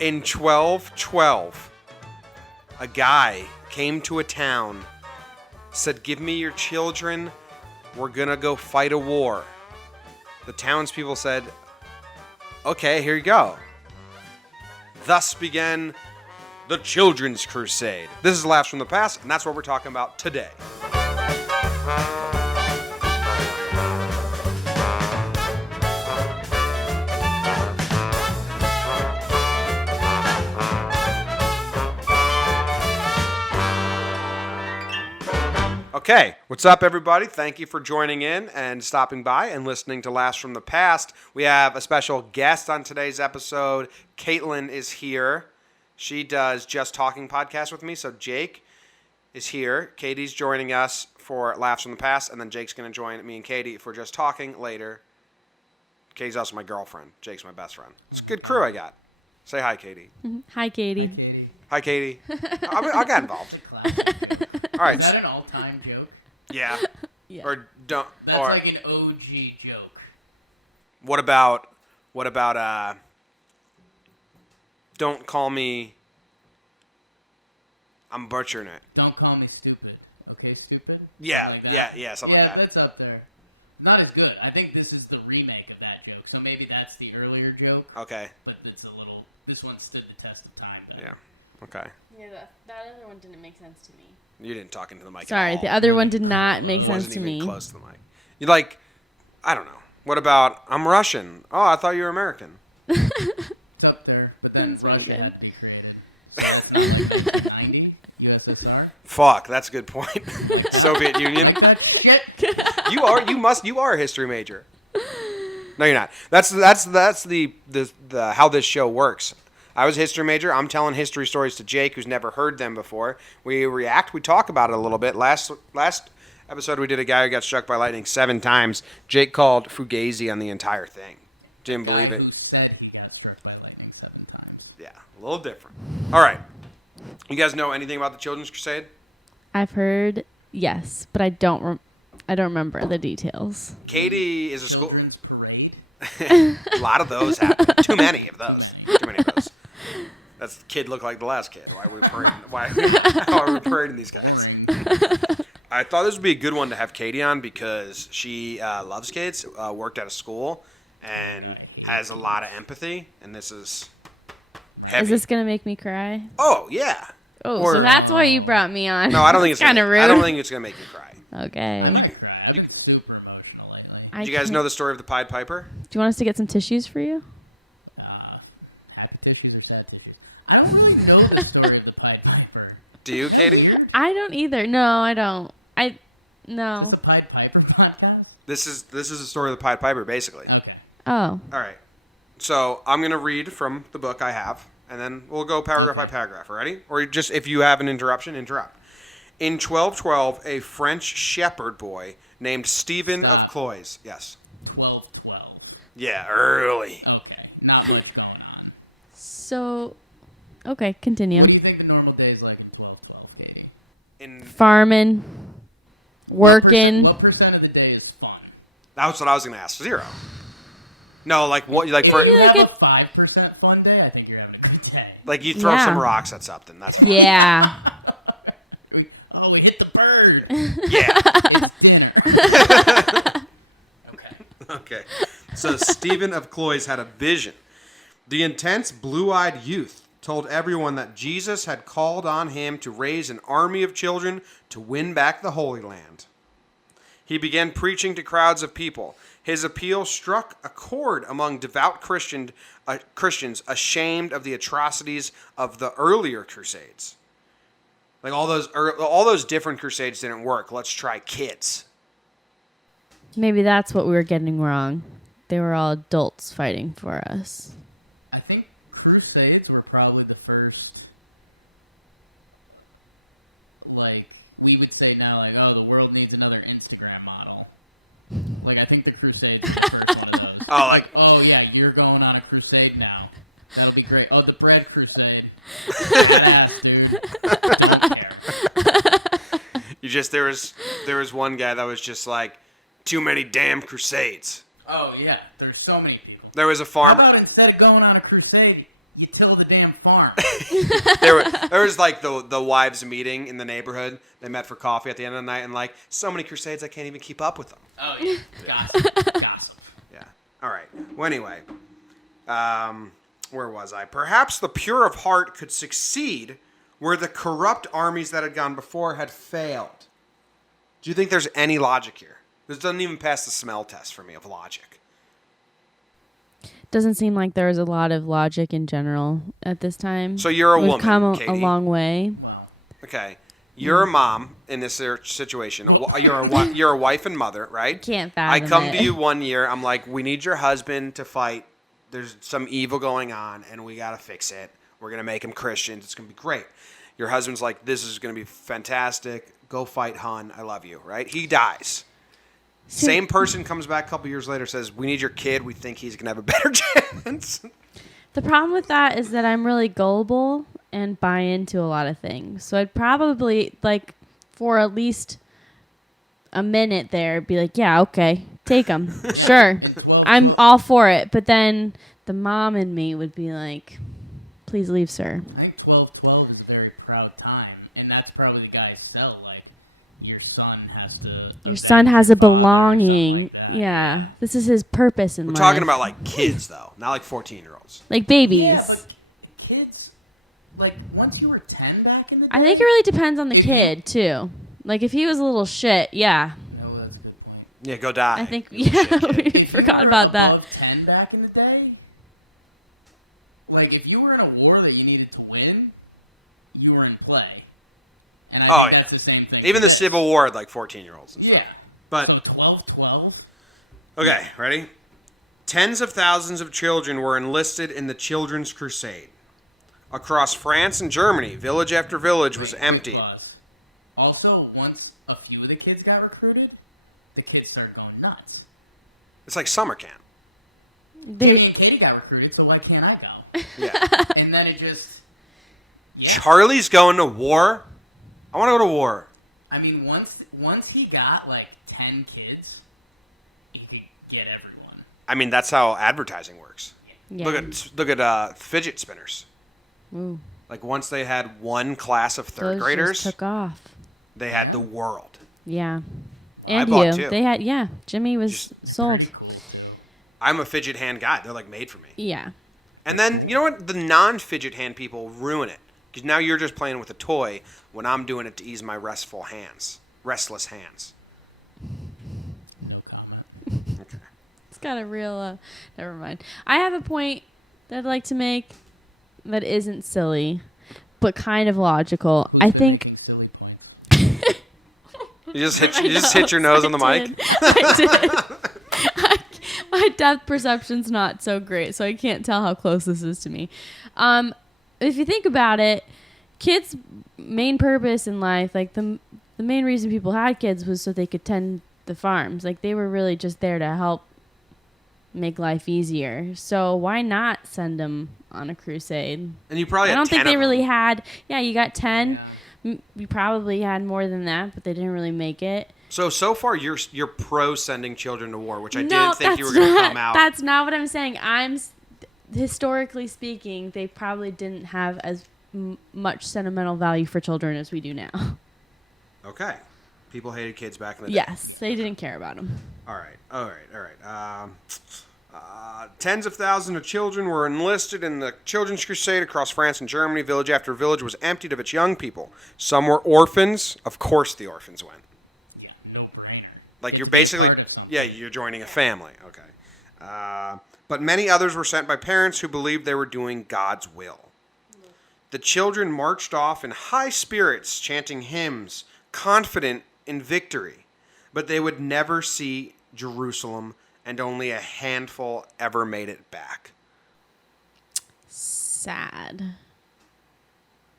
In 1212, a guy came to a town, said, "Give me your children, we're gonna go fight a war." The townspeople said, "Okay, here you go." Thus began the Children's Crusade. This is Laughs from the Past, and that's what we're talking about today. Okay, what's up, everybody? Thank you for joining in and stopping by and listening to Laughs from the Past. We have a special guest on today's episode. Caitlin is here. She does Just Talking podcast with me, so Jake is here. Katie's joining us for Laughs from the Past, and then Jake's going to join me and Katie for Just Talking later. Katie's also my girlfriend. Jake's my best friend. It's a good crew I got. Say hi, Katie. Hi, Katie. Hi, Katie. I got involved. All right. Is that an all-time joke? Yeah. Yeah. Or don't. That's or like an OG joke. what about? Don't call me. I'm butchering it. Don't call me stupid. Okay, stupid? Yeah, Like that? yeah, something like that. Yeah, that's up there. Not as good. I think this is the remake of that joke. So maybe that's the earlier joke. Okay. But it's a little. This one stood the test of time. Though. Yeah. Okay. Yeah, that other one didn't make sense to me. You didn't talk into the mic. Sorry, at all. the other one did not make It sense wasn't to even me. close to the mic. You like? I don't know. What about? I'm Russian. Oh, I thought you were American. It's up there. But then That's pretty Russia good. had degraded. 90? USSR? Fuck, that's a good point. Soviet Union. That shit? You are a history major. No, you're not. That's the how this show works. I was a history major. I'm telling history stories to Jake, who's never heard them before. We react. We talk about it a little bit. Last episode, we did a guy who got struck by lightning 7 times. Jake called Fugazi on the entire thing. Didn't believe it. Who said he got struck by lightning 7 times? Yeah, a little different. All right. You guys know anything about the Children's Crusade? I've heard yes, but I don't remember the details. Katie is a school. Children's parade? A lot of those happen. Too many of those. Too many of those. That's the kid look like the last kid. Why are we parading? How are we parading these guys? I thought this would be a good one to have Katie on because she loves kids, worked at a school, and has a lot of empathy. And this is heavy. Is this gonna make me cry? Oh yeah. Oh, Or- so that's why you brought me on. No, I don't think it's kind of rude. I don't think it's gonna make you cry. Okay. I might cry. I've been super emotional lately. Did you guys know the story of the Pied Piper? Do you want us to get some tissues for you? Happy tissues or sad tissues? I don't really know the story of the Pied Piper. Do you, Katie? I don't either. No, I don't. Is No. this a Pied Piper podcast? This is the story of the Pied Piper, basically. Okay. Oh. All right. So I'm going to read from the book I have, and then we'll go paragraph by paragraph. Ready? Or just if you have an interruption, interrupt. In 1212, a French shepherd boy named Stephen of Cloyes. Yes. 12-12. Yeah, early. Okay. Not much going on. So. Okay, continue. What do you think the normal day is like in 12-12, Katie? In Farming, working. What percent of the day is fun? That's what I was going to ask. 0. No, like what? Like If for you like have a 5% fun day, I think you're having a good day. like you throw Yeah. some rocks at something. That's fine. Yeah. Oh, we hit the bird. Yeah. It's dinner. Okay. Okay. So Stephen of Cloyes had a vision. The intense, blue-eyed youth told everyone that Jesus had called on him to raise an army of children to win back the Holy Land. He began preaching to crowds of people. His appeal struck a chord among devout Christians ashamed of the atrocities of the earlier Crusades. Like all those different Crusades didn't work. Let's try kids. Maybe that's what we were getting wrong. They were all adults fighting for us. I think Crusades were probably the first, like, we would say now, like, oh, the world needs another Instagram model. Like, I think the Crusades were the first one of those. Oh, like- oh, yeah, you're going on a crusade now. That'll be great. Oh, the bread crusade. Badass, dude. I don't care. There was one guy that was just like, too many damn crusades. Oh, yeah, there's so many people. There was a How farmer. about instead of going on a crusade, you till the damn farm. There was like the wives meeting in the neighborhood. They met for coffee at the end of the night, and like so many crusades, I can't even keep up with them. Oh yeah, gossip. Yeah. All right. Well, anyway, where was I? Perhaps the pure of heart could succeed where the corrupt armies that had gone before had failed. Do you think there's any logic here? This doesn't even pass the smell test for me of logic. Doesn't seem like there's a lot of logic in general at this time. So you're a We've woman, come a Kaity. long way. Okay. You're a mom in this situation. You're a wife and mother, right? Can't I fathom come it. to you one year. I'm like, we need your husband to fight. There's some evil going on, and we got to fix it. We're going to make him Christians. It's going to be great. Your husband's like, this is going to be fantastic. Go fight, hun. I love you, right? He dies. Same person comes back a couple years later, says, we need your kid. We think he's going to have a better chance. The problem with that is that I'm really gullible and buy into a lot of things. So I'd probably, like, for at least a minute there, be like, yeah, okay, take him. Sure. I'm all for it. But then the mom in me would be like, please leave, sir. I think 12-12 is a very proud time, and that's probably the guy's sell. Like, Your son has a belonging. Like that. Yeah. This is his purpose in We're life. talking about like kids, though, not like 14-year-olds. like babies. Yeah, but kids, like, once you were 10 back in the day. I think it really depends on the kid, too. Like, if he was a little shit, yeah. No, that's a good point. Yeah, go die. I think, You little shit kid. we forgot about that. Above 10 back in the day, like, if you were in a war that you needed to win, you were in play. And I think that's the same thing. Even the today. Civil War had like 14-year-olds and stuff. Yeah. But So 12-12? okay, ready? Tens of thousands of children were enlisted in the Children's Crusade. Across France and Germany, village after village was emptied. Also, once a few of the kids got recruited, the kids started going nuts. It's like summer camp. They, Katie and Katie got recruited, so why can't I go? Yeah. And then it just... Yeah. Charlie's going to war. I want to go to war. I mean, once he got, like, 10 kids, he could get everyone. I mean, that's how advertising works. yeah. Look at fidget spinners. Ooh, Like once they had one class of third those graders, just took off. they had the world. Yeah. And bought you. two. They had, yeah. Jimmy was sold. Pretty cool, too. I'm a fidget hand guy. They're like made for me. Yeah. And then, you know what? The non-fidget hand people ruin it. Because now you're just playing with a toy when I'm doing it to ease my restless hands. No comment. Okay. It's got a real, never mind. I have a point that I'd like to make that isn't silly, but kind of logical. I think... Silly points. You just hit your nose on the mic? I did. My depth perception's not so great, so I can't tell how close this is to me. If you think about it, kids' main purpose in life, like the main reason people had kids was so they could tend the farms. Like they were really just there to help make life easier. So why not send them on a crusade? And you probably I had don't 10 think they of really them. had. Yeah, you got 10. You probably had more than that, but they didn't really make it. So far you're pro sending children to war, which I No, didn't think you were that's going to not- come out. That's not what I'm saying. Historically speaking, they probably didn't have as much sentimental value for children as we do now. Okay. People hated kids back in the day. Yes, they didn't care about them. All right. Tens of thousands of children were enlisted in the Children's Crusade across France and Germany. Village after village was emptied of its young people. Some were orphans. Of course the orphans went. Yeah, no brainer. Like you're basically, part of something. yeah, you're joining a family. Okay. But many others were sent by parents who believed they were doing God's will. The children marched off in high spirits, chanting hymns, confident in victory. But they would never see Jerusalem, and only a handful ever made it back. Sad.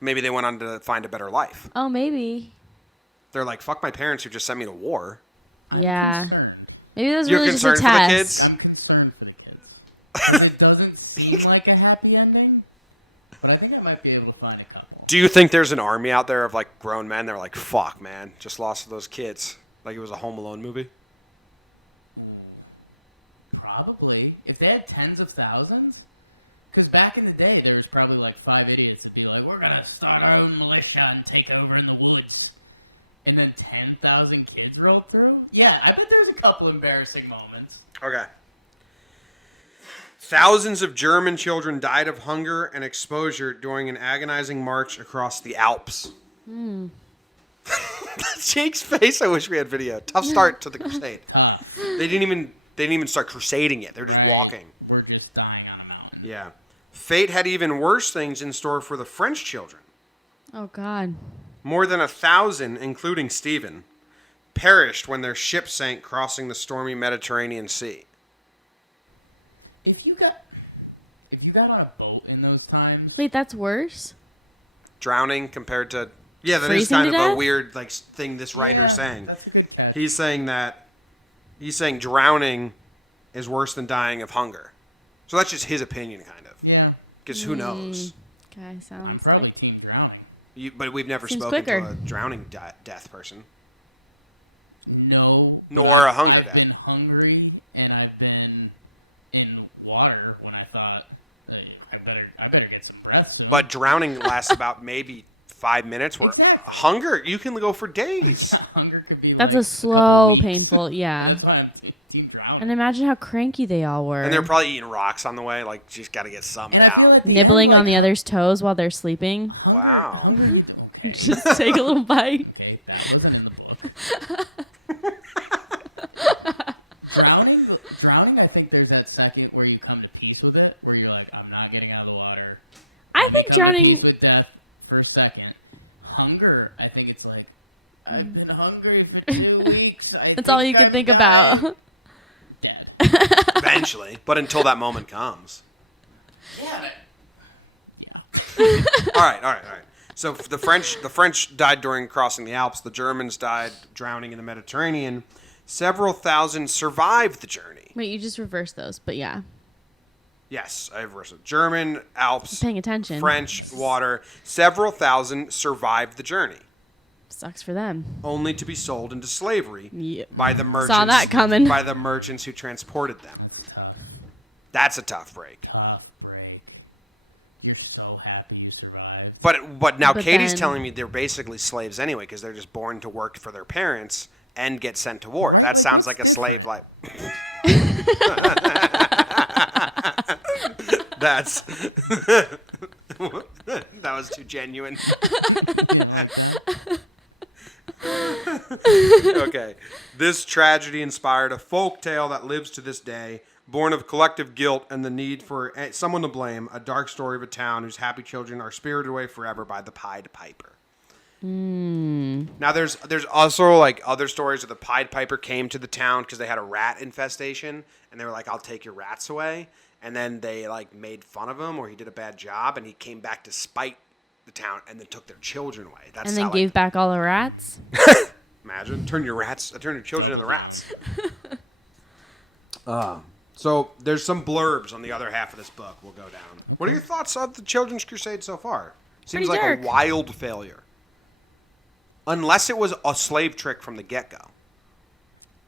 Maybe they went on to find a better life. Oh, maybe. They're like, fuck my parents who just sent me to war. Yeah. Concerned. Maybe that was You're really just a concerned for the test. kids? I'm concerned for the kids. It doesn't seem like a happy ending, but I think I might be able to find a couple. Do you think there's an army out there of like grown men that are like, fuck, man, just lost those kids? Like it was a Home Alone movie? Probably. If they had tens of thousands, Because back in the day, there was probably like 5 idiots that'd be like, we're going to start our own militia and take over in the woods. And then 10,000 kids rolled through? Yeah, I bet there's a couple embarrassing moments. Okay. Thousands of German children died of hunger and exposure during an agonizing march across the Alps. Jake's face. I wish we had video. Tough start to the crusade. Tough. They didn't even start crusading yet. They're just walking. We're just dying on a mountain. Yeah. Fate had even worse things in store for the French children. Oh, God. More than 1,000, including Stephen, perished when their ship sank crossing the stormy Mediterranean Sea. If you got on a boat in those times, Wait, that's worse? Drowning compared to... Yeah, that is Freezing kind to of a death? weird thing this writer's saying. that's a good catch. He's saying drowning is worse than dying of hunger. So that's just his opinion, kind of. Yeah, Because who knows? Okay, I'm sounds probably like... team drowning. But we've never Seems spoken quicker. to a drowning death person. No. Nor a hunger death. I've been hungry and I've been in water when I thought I better get some rest. But drowning lasts about maybe 5 minutes. Where Exactly. hunger, you can go for days. Hunger could be That's like a slow, weeks. painful... Yeah. That's why I'm team drowning. And imagine how cranky they all were. And they're probably eating rocks on the way. Like, just got to get something And I feel down. at the nibbling end, on the like, other's toes while they're sleeping. Wow. Okay. Just take a little bite. Okay, that wasn't in the book. Drowning, I think there's that second where you come to peace with it, where you're like, I'm not getting out of the water. I think Come to drowning... peace with death for a second. Hunger, I think it's like, I've been hungry for 2 weeks. That's all you can think about. Dead. Eventually. But until that moment comes. Yeah. All right. So the French died during crossing the Alps. The Germans died drowning in the Mediterranean. Several thousand survived the journey. Wait, you just reversed those, but yeah. Yes, I reversed it. German, Alps, Paying attention. French, water. Several thousand survived the journey, Sucks for them. only to be sold into slavery Yeah. by the merchants. Saw that coming. By the merchants who transported them. That's a tough break. Tough break. You're so happy you survived. But now But Katie's then- telling me they're basically slaves anyway because they're just born to work for their parents and get sent to war. That sounds like a slave life. That's that was too genuine. Okay. This tragedy inspired a folk tale that lives to this day, born of collective guilt and the need for someone to blame, a dark story of a town whose happy children are spirited away forever by the Pied Piper. Now there's also like other stories where the Pied Piper came to the town because they had a rat infestation and they were like, I'll take your rats away. And then they like made fun of him or he did a bad job and he came back to spite the town and then took their children away. That's And then how, gave back all the rats? imagine turn your children into rats. So there's some blurbs on the other half of this book. We'll go down. What are your thoughts on the Children's Crusade so far? Seems Pretty like dark. a wild failure. Unless it was a slave trick from the get-go.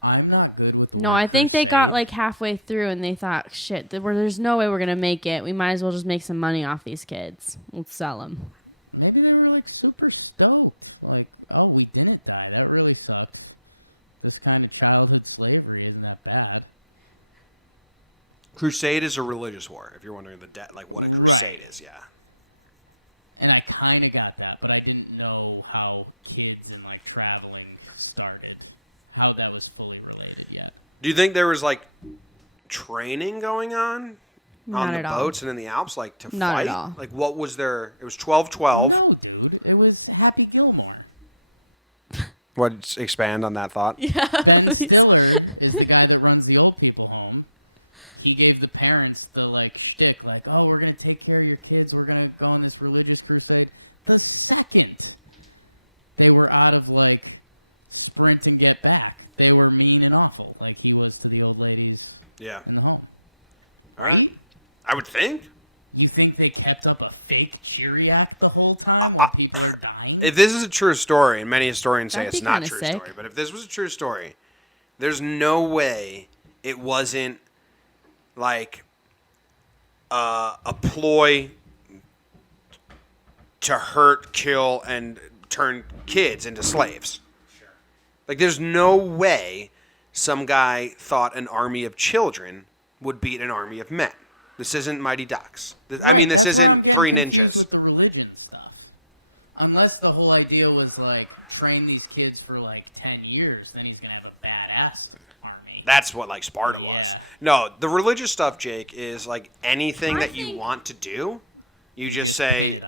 I'm not good with No, I think they got like halfway through and they thought, shit, there's no way we're going to make it. We might as well just make some money off these kids. Let's sell them. Maybe they were like super stoked. Like, oh, we didn't die. That really sucks. This kind of childhood slavery isn't that bad. Crusade is a religious war, if you're wondering what a crusade is, yeah. And I kind of got that, but I didn't know how kids and like traveling started. How that was fully related yet. Do you think there was like training going on Not the at all. boats and in the Alps, like to Not fight? at all. Like what was there? It was 12-12. No, dude. It was Happy Gilmore. What? Expand on that thought. Yeah. Ben Stiller is the guy that runs the old people home. He gave the parents the like shtick, like, "Oh, we're gonna take care of your kids. We're gonna go on this religious crusade." The second they were out of like sprint and get back, they were mean and awful, like he was to the old ladies Yeah. in the home. All right. I would think. You think they kept up a fake cheery act the whole time while people are dying? If this is a true story, and many historians say That'd it's be not a kinda true sick. story, but if this was a true story, there's no way it wasn't like a ploy to hurt, kill, and turn kids into slaves. Sure. Like, there's no way some guy thought an army of children would beat an army of men. This isn't Mighty Ducks. This That's why I'm isn't getting Three confused Ninjas. with the religion stuff. Unless the whole idea was like train these kids for like 10 years, then he's gonna have a badass army. That's what, like, Sparta was. Yeah. No, the religious stuff, Jake, is like anything I that you think- want to do, you just say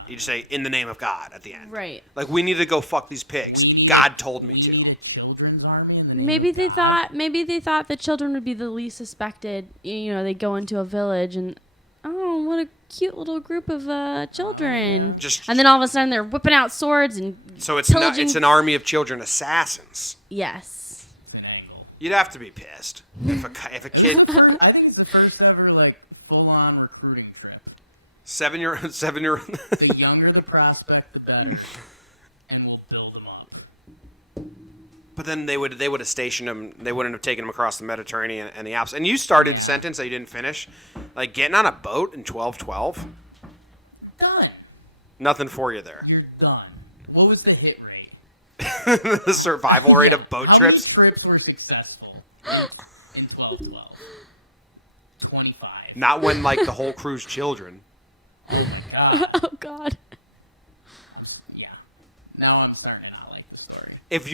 in the name of God at the end. Right. Like, we need to go fuck these pigs. We need God told me we to. need a children's army in the name Maybe of they God. thought the children would be the least suspected. You know, they go into a village and oh, what a cute little group of children. Just And then all of a sudden they're whipping out swords and so it's not, pillaging. it's an army of children assassins. Yes. It's an angle. You'd have to be pissed if a kid I think it's the first ever like full-on recruiting trip. 7-year. The younger the prospect, the better, and we'll build them up. But then they would have stationed him. They wouldn't have taken him across the Mediterranean and the Alps. And you started the sentence that you didn't finish, like getting on a boat in 1212. Done. Nothing for you there. You're done. What was the hit rate? The survival rate of boat How trips. many trips were successful in 1212? 25. Not when like the whole crew's children. Oh my god. Oh God. Yeah. Now I'm starting to not like the story. If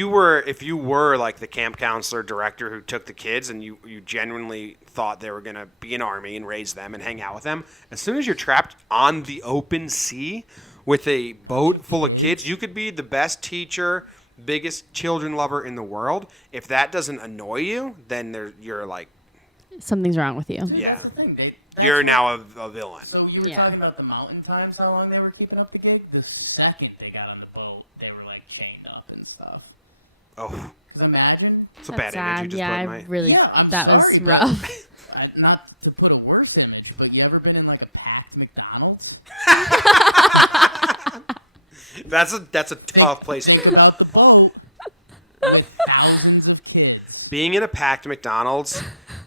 you were like the camp counselor director who took the kids and you genuinely thought they were gonna be an army and raise them and hang out with them, as soon as you're trapped on the open sea with a boat full of kids, you could be the best teacher, biggest children lover in the world. If that doesn't annoy you, then you're like, Something's wrong with you. Dude, Yeah. That's the thing. you're now a villain. So you were Yeah. talking about the mountain times, how long they were keeping up the gig? The second they got on the boat, they were like chained up and stuff. Oh, Because imagine, it's a That's bad image you sad. just Yeah, put I in my. really. Yeah, I'm that was sorry, rough. not to put a worse image, but you ever been in like a packed McDonald's? That's a tough place to Think be. about the boat with thousands of kids. Being in a packed McDonald's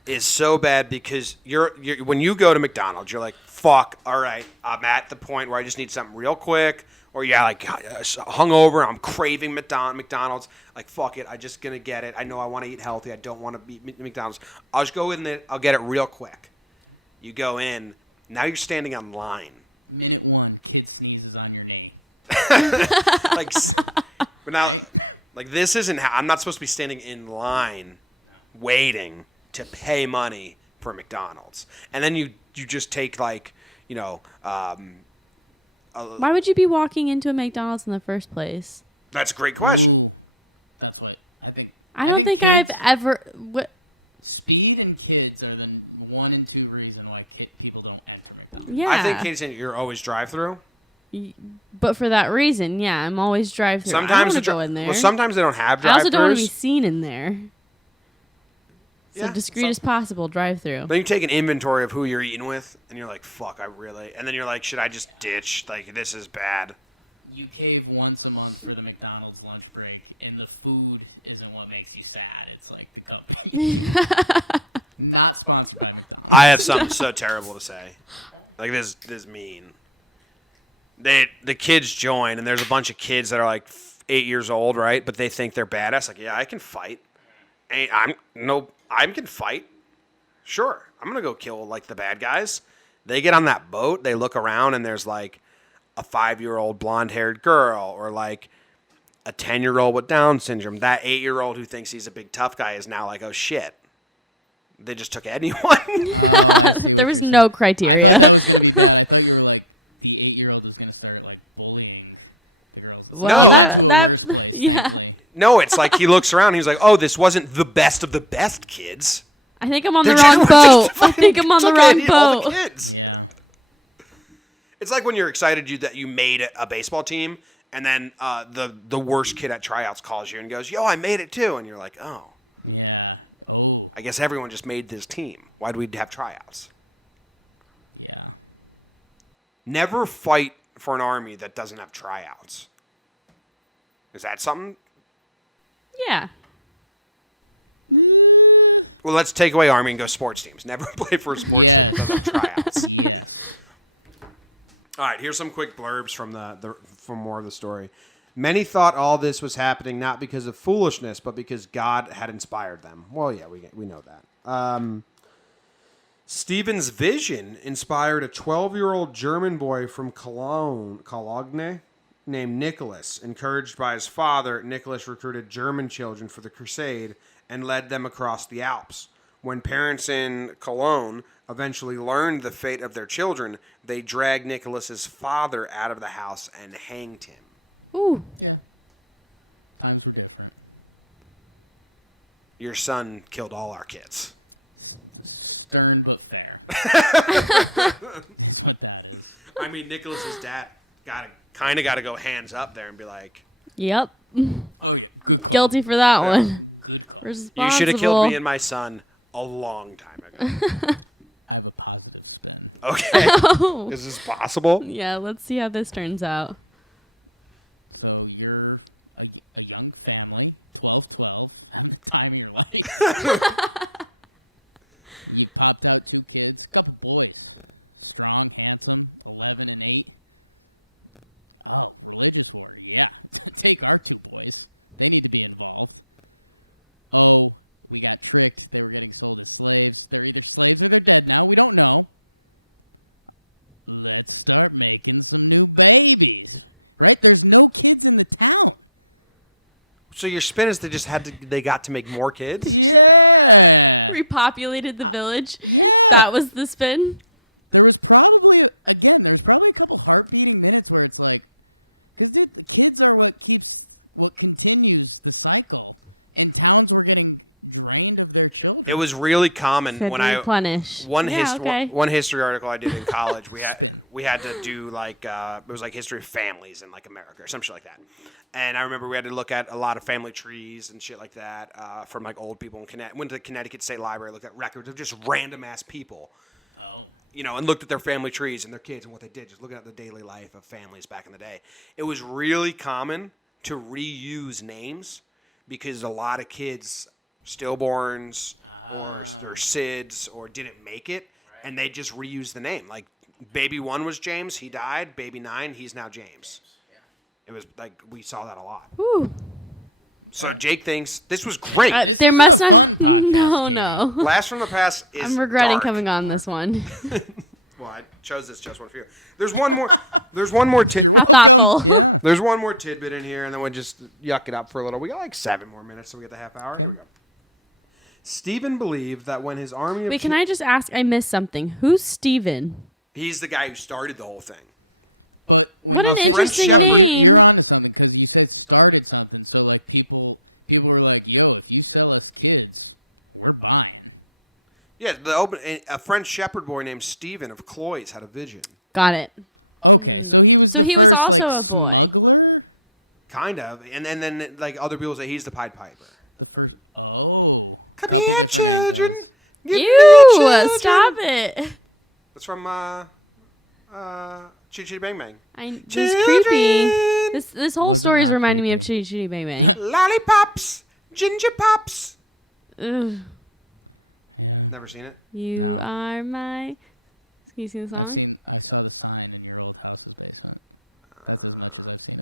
is so bad because you're when you go to McDonald's, you're like, fuck, all right, I'm at the point where I just need something real quick, or like hungover, I'm craving McDonald's, like fuck it, I'm just gonna get it. I know I want to eat healthy, I don't want to eat McDonald's. I'll just go in there, I'll get it real quick. You go in, now you're standing on line. Minute 1, kid sneezes on your name. Like, but now, like this isn't how I'm not supposed to be standing in line, waiting to pay money for McDonald's, and then you just take like Why would you be walking into a McDonald's in the first place? that's a great question. That's what I think. I don't think I've ever. Speed and kids are the 1 and 2 reason why people don't enter McDonald's. Yeah. I think Katie's saying you're always drive-through. But for that reason, yeah, I'm always drive-through. I Sometimes don't want to go in there. Well, sometimes they don't have I drive-throughs. also don't want to be seen in there. So Yeah, discreet as possible, drive-through. Then you take an inventory of who you're eating with, and you're like, "Fuck, I really." And then you're like, "Should I just ditch? Like, this is bad." You cave once a month for the McDonald's lunch break, and the food isn't what makes you sad. It's like the company. Not sponsored by McDonald's. I have something so terrible to say. Like this mean. The kids join, and there's a bunch of kids that are like 8 years old, right? But they think they're badass. Like, yeah, I can fight. I can fight. Sure, I'm gonna go kill like the bad guys. They get on that boat. They look around, and there's like a 5-year-old blonde-haired girl, or like a 10-year-old with Down syndrome. That 8-year-old who thinks he's a big tough guy is now like, oh shit. They just took anyone. There was no criteria. I thought you were like the 8-year-old was gonna start like bullying the girls. Well, No. that yeah. No, it's like he looks around and he's like, oh, this wasn't the best of the best kids. I think I'm on the They wrong just boat. I fucking think I'm on the took wrong all the boat. kids. Yeah. It's like when you're excited that you made a baseball team, and then the worst kid at tryouts calls you and goes, yo, I made it too. And you're like, oh, Yeah. Oh. I guess everyone just made this team. Why do we have tryouts? Yeah. Never fight for an army that doesn't have tryouts. Is that something? Yeah. Well, let's take away army and go sports teams. Never play for a sports team that doesn't have tryouts. Yes. All right, here's some quick blurbs from more of the story. Many thought all this was happening not because of foolishness, but because God had inspired them. Well, yeah, we know that. Stephen's vision inspired a 12-year-old German boy from Cologne named Nicholas. Encouraged by his father, Nicholas recruited German children for the Crusade and led them across the Alps. When parents in Cologne eventually learned the fate of their children, they dragged Nicholas's father out of the house and hanged him. Ooh. Yeah. Times were different. Your son killed all our kids. Stern but fair. That's what that is. I mean, Nicholas's dad kind of got to go hands up there and be like, Yep. Oh, yeah. Good. Guilty for that one. Good call. Responsible. you should have killed me and my son a long time ago. I have a positive spin. Okay. Oh. Is this possible? Yeah, let's see how this turns out. So you're a young family, 12, having the time of your life. You popped out 2 kids, got boys, strong, handsome, 11 and 8. Oh, religious word, yeah. Take our 2 boys. They need to be involved. Oh, we got tricked. They were getting sold as slaves. They're either slaves or they're dead now. We don't know. Let's start making some new babies. Right? There's no kids in the town. So your spin is they got to make more kids? Yeah. Repopulated the village. Yeah. That was the spin. There was probably a couple heart-beating minutes where it's like, the kids are what continues the cycle. And towns were getting drained of their children. It was really common Said when I replenish. one okay. one history article I did in college. We had to do like it was like history of families in like America or some shit like that. And I remember we had to look at a lot of family trees and shit like that from like old people in Connecticut. Went to the Connecticut State Library, looked at records of just random ass people, and looked at their family trees and their kids and what they did. Just looking at the daily life of families back in the day. It was really common to reuse names because a lot of kids, stillborns or SIDS or didn't make it, and they just reused the name. Like baby 1 was James, he died. Baby 9, he's now James. It was like we saw that a lot. Woo. So Jake thinks this was great. There must not. No. Blast from the Past is I'm regretting dark. coming on this one. Well, I chose this just one for you. There's one more tidbit. How thoughtful. There's one more tidbit in here, and then we'll just yuck it up for a little. We got like 7 more minutes, so we get the half hour. Here we go. Stephen believed that when his army of Wait, can I just ask? I missed something. Who's Steven? he's the guy who started the whole thing. But What an French interesting shepherd. you're name. onto something because you said started something, so like people were like, "Yo, if you sell us kids, we're buying." Yeah, a French shepherd boy named Stephen of Cloyes had a vision. Got it. Okay, So he was also a boy. Kind of. And then like other people say he's the Pied Piper. The first. Oh. Come here, children. Give me Ew! your children. Stop it. That's from Chitty Chitty Bang Bang. This is creepy. This whole story is reminding me of Chitty Chitty Bang Bang. Lollipops, ginger pops. Ugh. Never seen it. You are my. Can you sing the song? I saw the sign in your old house today, so.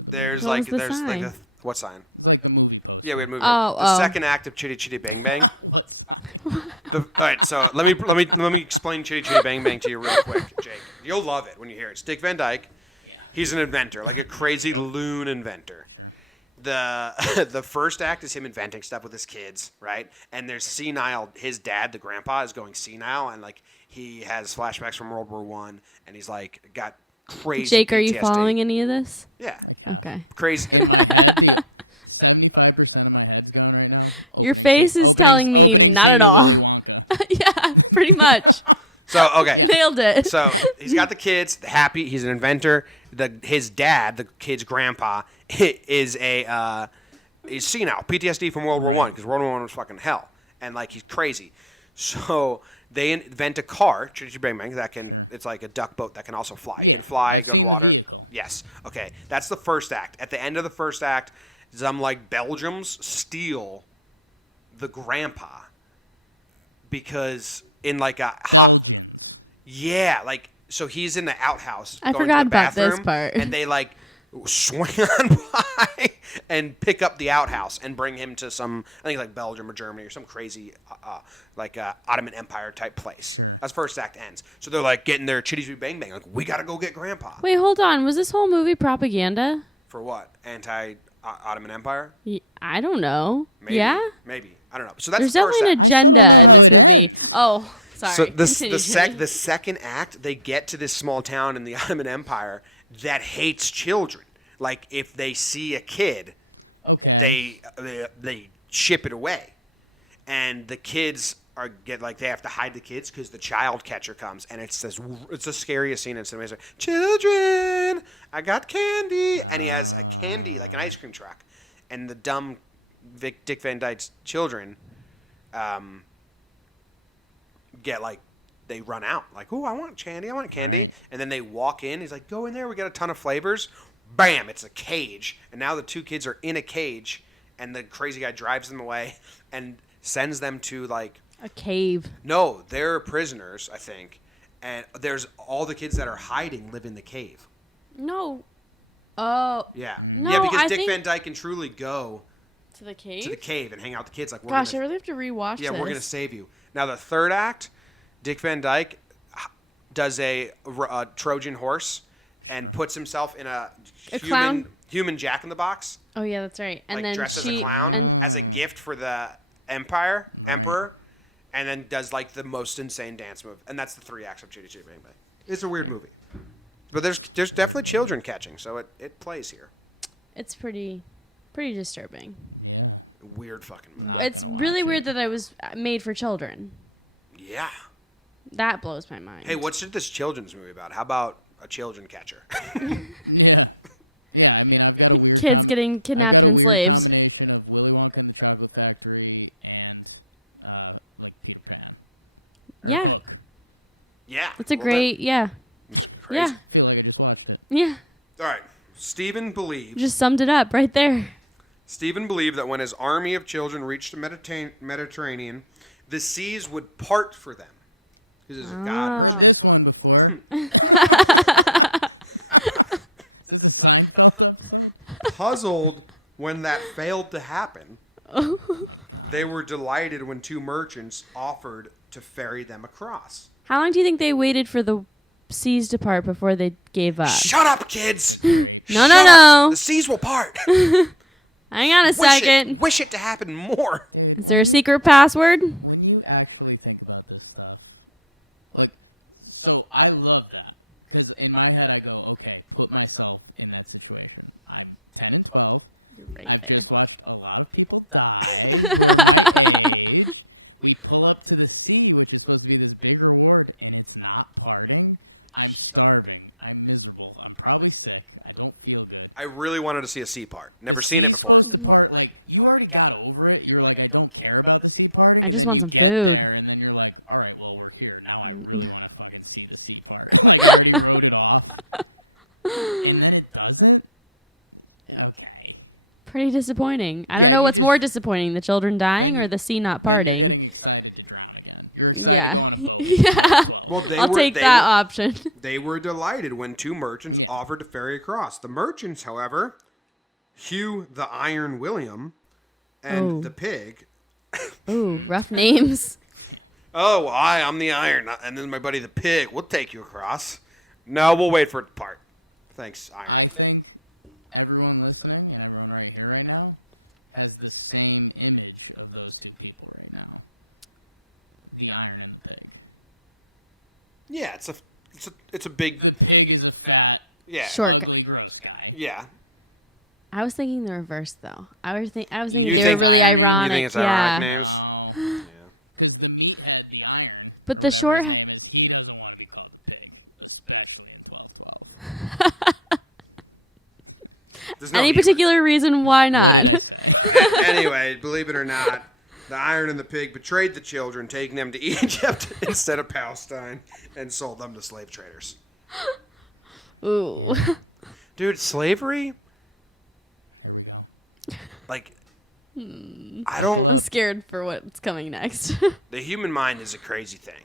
There's What like was the there's like sign? a what sign? It's like a movie poster. Yeah, we had a movie. Oh, the oh. second act of Chitty Chitty Bang Bang. What sign? All right, so let me explain Chitty Chitty Bang Bang to you real quick, Jake. You'll love it when you hear it. Dick Van Dyke, he's an inventor, like a crazy loon inventor. The first act is him inventing stuff with his kids, right? And there's senile. His dad, the grandpa, is going senile, and like he has flashbacks from World War I, and he's like got crazy. Jake, are you PTSD. following any of this? Yeah, Okay. crazy. 75% of my head's gone right now. Your face is telling me not at all. Yeah, pretty much. So okay, Nailed it. so he's got the kids, happy. He's an inventor. His dad, the kid's grandpa, is he's senile, PTSD from World War I, because World War I was fucking hell, and like he's crazy. So they invent a car, Chitty Chitty Bang Bang, it's like a duck boat that can also fly. It can fly, go in water. Yes. Okay, that's the first act. At the end of the first act, some like Belgians steal the grandpa because in like a hot. Yeah, like so he's in the outhouse. I going forgot to the about this bathroom, part. And they like swing on by and pick up the outhouse and bring him to some, I think like Belgium or Germany or some crazy Ottoman Empire type place. That's first act ends. So they're like getting their chitties bang bang. Like, we got to go get Grandpa. Wait, hold on. Was this whole movie propaganda? For what? Ottoman Empire? I don't know. Maybe. Yeah? Maybe. I don't know. So that's There's the first definitely an act. agenda in this movie. Oh, sorry. So Continue, Jimmy. the second act, they get to this small town in the Ottoman Empire that hates children. Like if they see a kid, Okay. they ship it away, and the kids they have to hide the kids because the child catcher comes, and it's the scariest scene in cinema. He's like, children, I got candy, and he has a candy like an ice cream truck, and the dumb Dick Van Dyke's children, they run out like, oh, I want candy, and then they walk in. He's like, go in there, we got a ton of flavors. Bam, it's a cage, and now the two kids are in a cage, and the crazy guy drives them away and sends them to like A cave. no, they're prisoners, I think, and there's all the kids that are hiding live in the cave. No. Oh. Yeah, No, yeah, because I Dick think- Van Dyke can truly go To the cave? to the cave and hang out with the kids. Like, Gosh, I really have to rewatch yeah, this. we're gonna save you. Now the third act, Dick Van Dyke does a Trojan horse and puts himself in a clown? human Jack in the Box, Oh, yeah, that's right. And like then dressed as a clown, And as a gift for the emperor, and then does like the most insane dance move, and that's the 3 acts of Chitty Chitty Bang Bang. It's a weird movie, but there's definitely children catching, so it plays here. it's pretty disturbing. Weird fucking movie. It's really weird that it was made for children. Yeah. That blows my mind. Hey, what's this children's movie about? How about a children catcher? Yeah. Yeah, I mean, I've got a weird Kids getting kidnapped and enslaved. combination of Willy Wonka and the Chocolate Factory and like Peter Pan. Yeah. Yeah. It's a well, great, yeah. It's crazy. Yeah. I feel like I just watched it. Yeah. All right. Stephen You believes just summed it up right there. that when his army of children reached the Mediterranean, the seas would part for them. Because there's a god. Oh. Heard this one before. Is this a Seinfeld episode? Puzzled when that failed to happen, they were delighted when 2 merchants offered to ferry them across. How long do you think they waited for the seas to part before they gave up? Shut up, kids! No, Shut no, up. no. The seas will part. Hang on a second. Wish it to happen more. Is there a secret password? When you actually think about this stuff, like, so I love that. Because in my head I go, okay, put myself in that situation. I'm 10 and 12. You're right I've there. just watched a lot of people die. We pull up to the sea, which is supposed to be this big reward, and it's not parting. I'm starving. I'm miserable. I'm probably sick. I don't feel good. I really wanted to see a sea part. Never seen it before. It's supposed to part, like, you already got over it. You're like, I don't care about the sea part. I just And want then some you get food. there, and then you're like, all right, well, we're here. Now I really want to fucking see the sea part. Like, I already wrote it off. And then it doesn't? Okay. Pretty disappointing. I don't know what's more disappointing, the children dying or the sea not You're parting. getting excited to drown again. You're excited Yeah. to go on a boat. Yeah. Well, I'll take that option. They were delighted when 2 merchants offered to ferry across. The merchants, however, Hugh the Iron William and Oh. the pig. Ooh, rough names. Oh, well, I'm the Iron, and then my buddy the pig. We'll take you across. No, we'll wait for it to part. Thanks, I Iron. think everyone listening and everyone right here right now has the same image of those 2 people right now. The Iron and the pig. Yeah, it's a big. The pig is a fat, Yeah. Short. ugly, gross guy. Yeah. I was thinking the reverse though. I was thinking You they think- were really you ironic. You think it's yeah. ironic names? Yeah. Because the meathead, the Iron, But the short he doesn't want to be called the pig, especially in 12. There's no any humor. particular reason why not? Anyway, believe it or not, the Iron and the pig betrayed the children, taking them to Egypt instead of Palestine, and sold them to slave traders. Ooh. Dude, slavery? Like, I I'm don't. scared for what's coming next. The human mind is a crazy thing.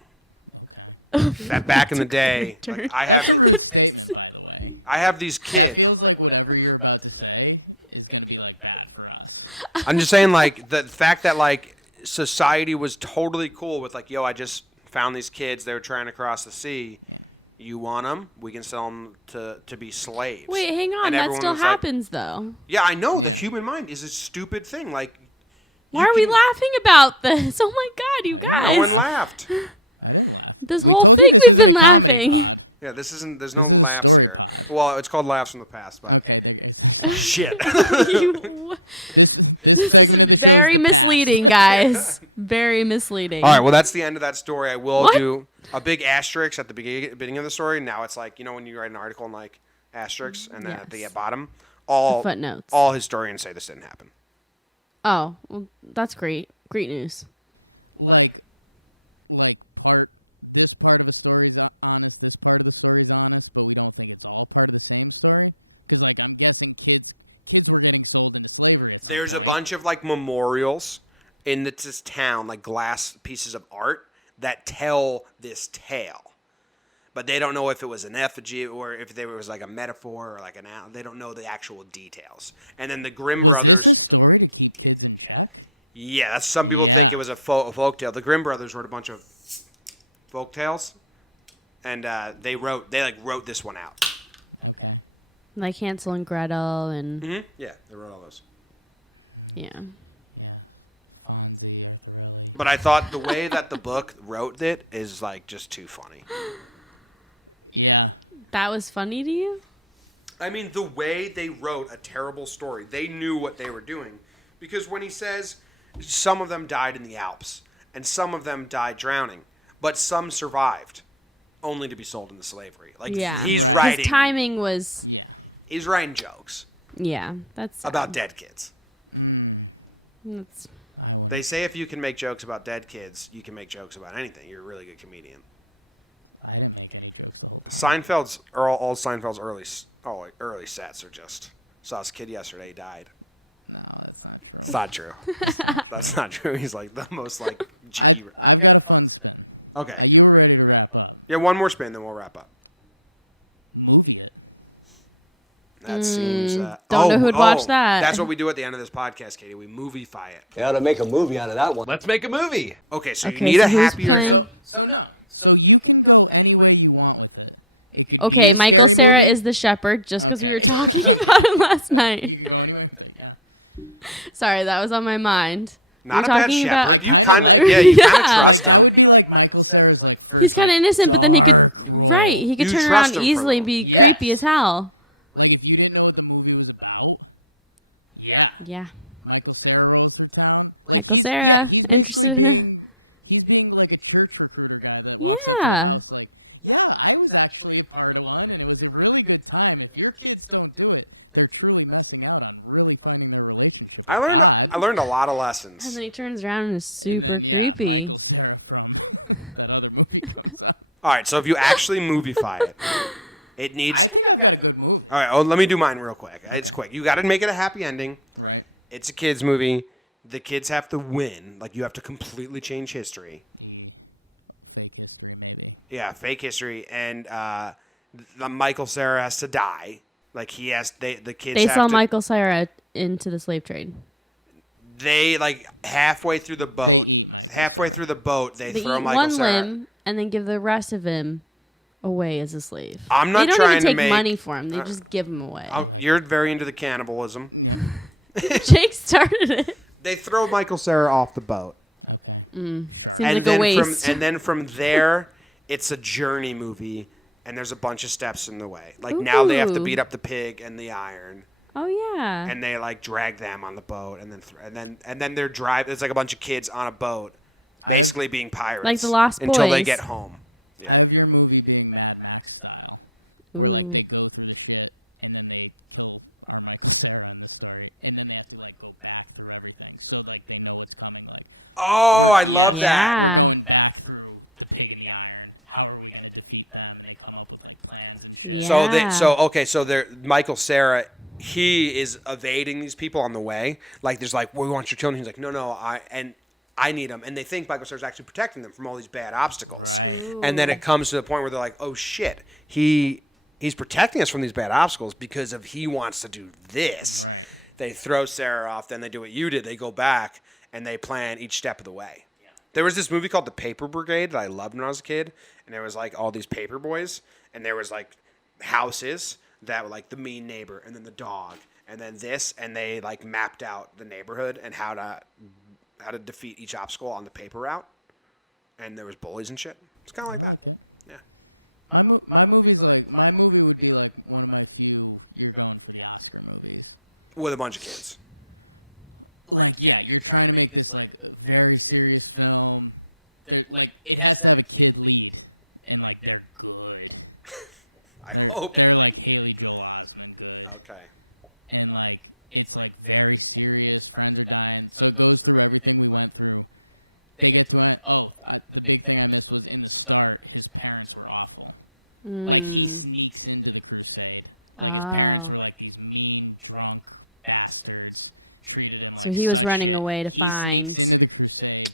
that back in the day, like, I have Statement, by the way. I have these It kids. feels like whatever you're about to say is going to be like bad for us. I'm just saying, like, the fact that, like, society was totally cool with, like, yo, I just found these kids. They were trying to cross the sea. You want them? We can sell them to be slaves. Wait, hang on. And That everyone still was like, happens, though. yeah, I know. The human mind is a stupid thing. Like, Why are we laughing about this? Oh my god, you guys! no one laughed. This whole thing we've been laughing. Yeah, this isn't. There's no laughs here. Well, it's called laughs from the past, but Okay. shit. You- this is very misleading, guys. Very misleading. All right, well, that's the end of that story. I will What? do a big asterisk at the beginning of the story. Now it's like, you know, when you write an article and like asterisks, and then at the Yes. bottom, all Footnotes. all historians say this didn't happen. Oh, well, that's great. Great news. Like this part of the story happening with this part of the story going into the story. Kids were into slavery. There's a bunch of like memorials in this town, like glass pieces of art that tell this tale. But they don't know if it was an effigy or if there was like a metaphor or like they don't know the actual details. And then the Grimm brothers. Story to keep kids in check. Yeah, that's, some people think it was a folk tale. The Grimm brothers wrote a bunch of folk tales, and they wrote this one out. Okay. Like Hansel and Gretel and Mm-hmm. Yeah, they wrote all those. yeah. But I thought the way that the book wrote it is like just too funny. Yeah. That was funny to you? I mean, the way they wrote a terrible story, they knew what they were doing. Because when he says some of them died in the Alps and some of them died drowning, but some survived, only to be sold into slavery. Like, Yeah. he's His writing, timing was he's writing jokes yeah. That's sad. about dead kids. That's, They say if you can make jokes about dead kids, you can make jokes about anything. You're a really good comedian. I don't make any jokes. Seinfeld's all Seinfeld's early sets are just saw this kid yesterday, he died. No, that's not true. It's not true. That's not true. He's like the most like GD. I've got a fun spin. Okay. You were ready to wrap up. Yeah, one more spin, then we'll wrap up. Movie it. That seems. don't know who'd watch that. That's what we do at the end of this podcast, Katie. We movie-fy it. They ought to make a movie out of that one. Let's make a movie. Okay, so you Okay, need so a who's happier. playing? So no. So you can go any way you want with it. It could be okay, a Michael scary Cera is the shepherd just because we were talking about him last movie. night. You can go anywhere with it. Yeah. Sorry, that was on my mind. Not a We're bad talking about- shepherd. You kind of, yeah, you kind of Yeah. trust That him. would be like Michael Cera's like first. He's kind of innocent, but then he could star. right. He could You turn trust around him for easily a and be Yes. creepy as hell. Like if you didn't know what the movie was about. Yeah. Yeah, Michael Cera rolls to town. Like, Michael he's- Cera he's interested in it. He's being like a church recruiter guy. That Yeah. was like, yeah, I was actually a part of one, and it was a really good time. And your kids don't do it; they're truly missing out on really finding that relationship. I learned a lot of lessons. And then he turns around and is super creepy. All right, so if you actually movie-fy it, it I needs. think I've got a good movie. All right, let me do mine real quick. It's quick. You got to make it a happy ending. Right. It's a kids movie. The kids have to win. Like, you have to completely change history. Yeah, fake history, and the Michael Cera has to die. Like, he has. The kids. They have sell to, Michael Cera into the slave trade. They like halfway through the boat. They They throw eat Michael one Cera. limb and then give the rest of him away as a slave. I'm not they don't trying even to take make- money for him. They just give him away. You're very into the cannibalism. Jake started it. They throw Michael Cera off the boat. Seems like a waste. Then from there, it's a journey movie, and there's a bunch of steps in the way. Like now they have to Ooh. beat up the pig and the iron, Oh yeah. and they like drag them on the boat, and then they're There's like a bunch of kids on a boat, basically being pirates, Like the Lost until they Boys. get home. Yeah. Have your movie being Mad Max style. Ooh. They go through the shit, and then they told our Michael Cera the story, and then they have to like go back through everything, so like they know what's coming. Like Oh, I love that. Yeah. going back through the pig and the iron. How are we gonna defeat them? And they come up with like plans and shit. Yeah. So they're Michael Cera. He is evading these people on the way. Like there's like, we want your children. He's like, no, I need them. And they think Michael starts actually protecting them from all these bad obstacles. And then it comes to the point where they're like, oh, shit, he's protecting us from these bad obstacles because of he wants to do this. Right. They throw Sarah off, then they do what you did. They go back, and they plan each step of the way. Yeah. There was this movie called The Paper Brigade that I loved when I was a kid, and there was, like, all these paper boys, and there was, like, houses that were, like, the mean neighbor, and then the dog, and then this, and they, like, mapped out the neighborhood and how to defeat each obstacle on the paper route, and there was bullies and shit. It's kind of like that. Yeah. My movie would be like one of my few. You're going for the Oscar movies with a bunch of kids. Like, yeah, you're trying to make this like a very serious film. Like, it has to have a kid lead, and like they're good. I hope they're like Haley Joel Osment good. Okay. And like it's like very serious. Friends are dying, so it goes through everything we went through. They get to it. The big thing I missed was in the start, his parents were awful. Like, he sneaks into the Crusade. Like, his parents were like these mean, drunk bastards. Treated him like so he was running shit. away to he find. Sneaks into the Crusade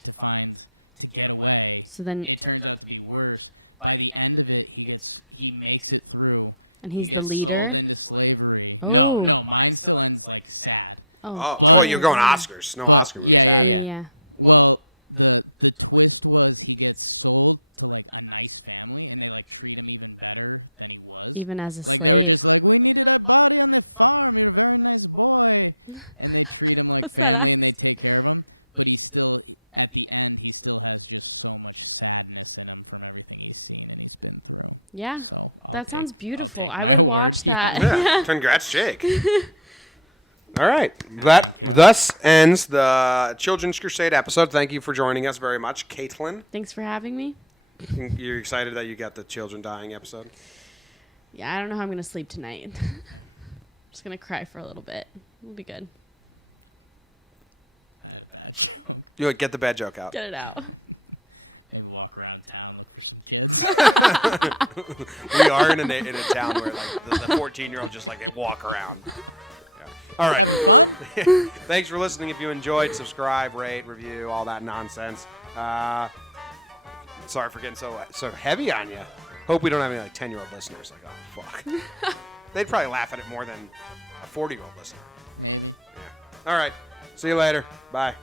to get away. So then it turns out to be worse. By the end of it, he makes it through. And he's the leader. Sold into slavery. Oh. No, mine still ends like sad. Oh, well, you're going Oscars. No Oscar movies have it. Yeah. Well, the twist was he gets sold to like a nice family, and they like treat him even better than he was. Even as a slave. Like, we needed a bug on that farm. You're a very nice boy. And they treat him like What's family, that and they take care of him. But he still, at the end, he still has just so much sadness in him from everything he's seen and he's been through. Yeah. That sounds beautiful. I would watch that. Yeah. Congrats, Jake. All right. That thus ends the Children's Crusade episode. Thank you for joining us very much, Caitlin. Thanks for having me. You're excited that you got the children dying episode? Yeah, I don't know how I'm going to sleep tonight. I'm just going to cry for a little bit. It'll be good. You get the bad joke out. Get it out. Walk around town for some kids. We are in a town where like the 14-year-old just like they walk around. Yeah. All right. Thanks for listening. If you enjoyed, subscribe, rate, review, all that nonsense. Sorry for getting so heavy on you. Hope we don't have any like 10-year-old listeners. Like, oh fuck. They'd probably laugh at it more than a 40-year-old listener. Yeah. All right. See you later. Bye.